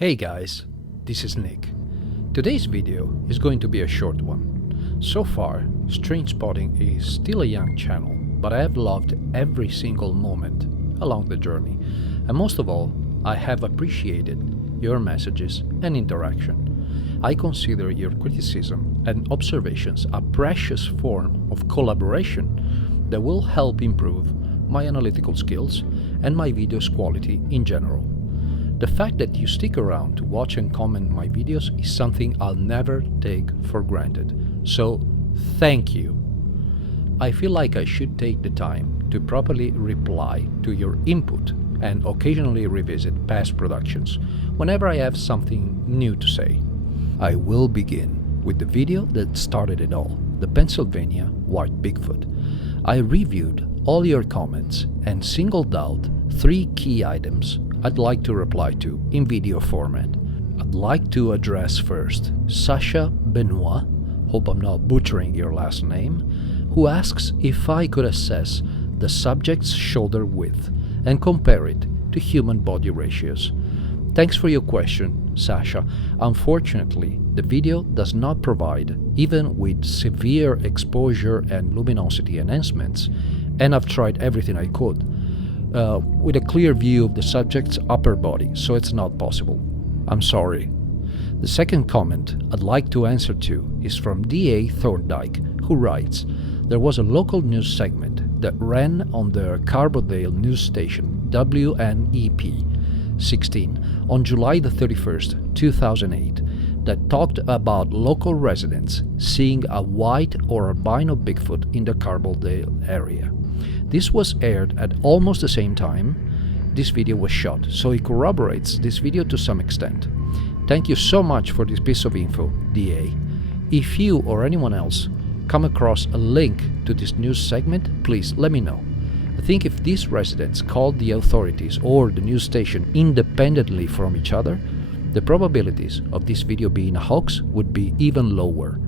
Hey guys, this is Nick. Today's video is going to be a short one. So far, Strange Spotting is still a young channel, but I have loved every single moment along the journey. And most of all, I have appreciated your messages and interaction. I consider your criticism and observations a precious form of collaboration that will help improve my analytical skills and my videos quality in general. The fact that you stick around to watch and comment my videos is something I'll never take for granted. So, thank you. I feel like I should take the time to properly reply to your input and occasionally revisit past productions whenever I have something new to say. I will begin with the video that started it all, the Pennsylvania White Bigfoot. I reviewed all your comments and singled out 3 key items I'd like to reply to in video format. I'd like to address first Sasha Benoit, hope I'm not butchering your last name, who asks if I could assess the subject's shoulder width and compare it to human body ratios. Thanks for your question, Sasha. Unfortunately, the video does not provide, even with severe exposure and luminosity enhancements, and I've tried everything I could, with a clear view of the subject's upper body, so it's not possible. I'm sorry. The second comment I'd like to answer to is from D.A. Thorndike, who writes, there was a local news segment that ran on the Carbondale news station WNEP 16 on July the 31st, 2008, that talked about local residents seeing a white or albino Bigfoot in the Carbondale area. This was aired at almost the same time this video was shot, so it corroborates this video to some extent. Thank you so much for this piece of info, DA. If you or anyone else come across a link to this news segment, please let me know. I think if these residents called the authorities or the news station independently from each other, the probabilities of this video being a hoax would be even lower.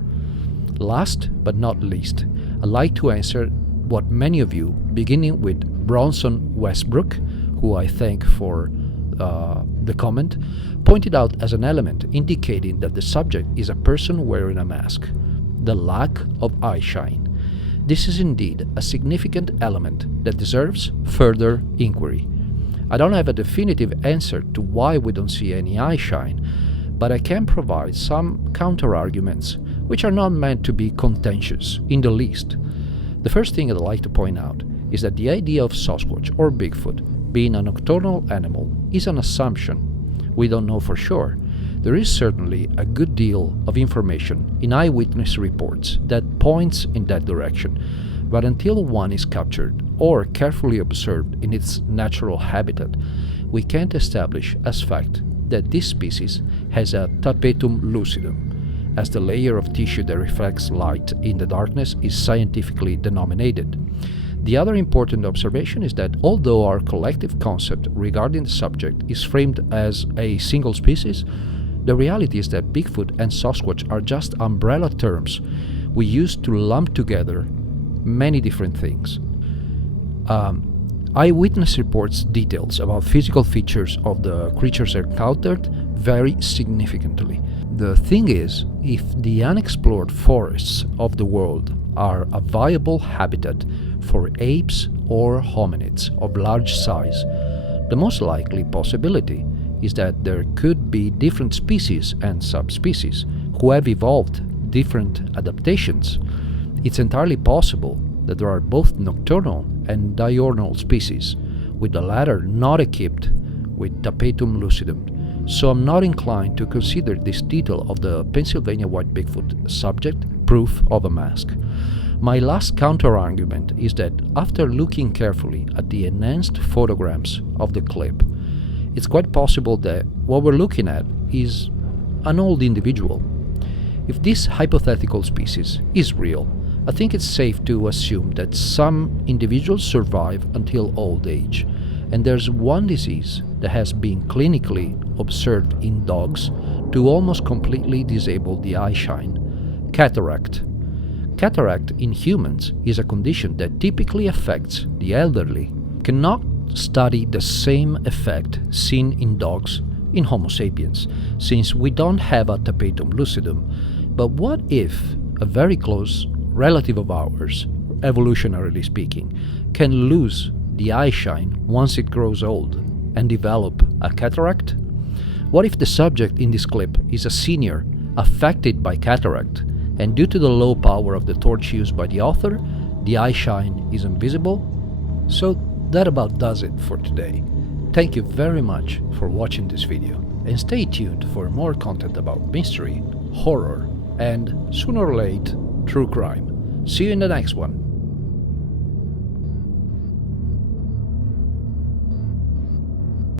Last but not least, I'd like to answer what many of you, beginning with Bronson Westbrook, who I thank for the comment, pointed out as an element indicating that the subject is a person wearing a mask: the lack of eye shine. This is indeed a significant element that deserves further inquiry. I don't have a definitive answer to why we don't see any eye shine, but I can provide some counter-arguments which are not meant to be contentious in the least. The first thing I'd like to point out is that the idea of Sasquatch or Bigfoot being a nocturnal animal is an assumption. We don't know for sure. There is certainly a good deal of information in eyewitness reports that points in that direction, but until one is captured or carefully observed in its natural habitat, we can't establish as fact that this species has a Tapetum Lucidum, as the layer of tissue that reflects light in the darkness is scientifically denominated. The other important observation is that although our collective concept regarding the subject is framed as a single species, the reality is that Bigfoot and Sasquatch are just umbrella terms we use to lump together many different things. Eyewitness reports details about physical features of the creatures encountered vary significantly. The thing is, if the unexplored forests of the world are a viable habitat for apes or hominids of large size, the most likely possibility is that there could be different species and subspecies who have evolved different adaptations. It's entirely possible that there are both nocturnal and diurnal species, with the latter not equipped with Tapetum Lucidum, so I'm not inclined to consider this detail of the Pennsylvania White Bigfoot subject proof of a mask. My last counter-argument is that after looking carefully at the enhanced photograms of the clip, it's quite possible that what we're looking at is an old individual. If this hypothetical species is real, I think it's safe to assume that some individuals survive until old age, and there's one disease that has been clinically observed in dogs to almost completely disable the eye shine: cataract. Cataract in humans is a condition that typically affects the elderly. Cannot study the same effect seen in dogs in Homo sapiens, since we don't have a Tapetum Lucidum. But what if a very close relative of ours, evolutionarily speaking, can lose the eye shine once it grows old and develop a cataract? What if the subject in this clip is a senior affected by cataract, and due to the low power of the torch used by the author, the eye shine is invisible? So that about does it for today. Thank you very much for watching this video, and stay tuned for more content about mystery, horror, and sooner or late, true crime. See you in the next one.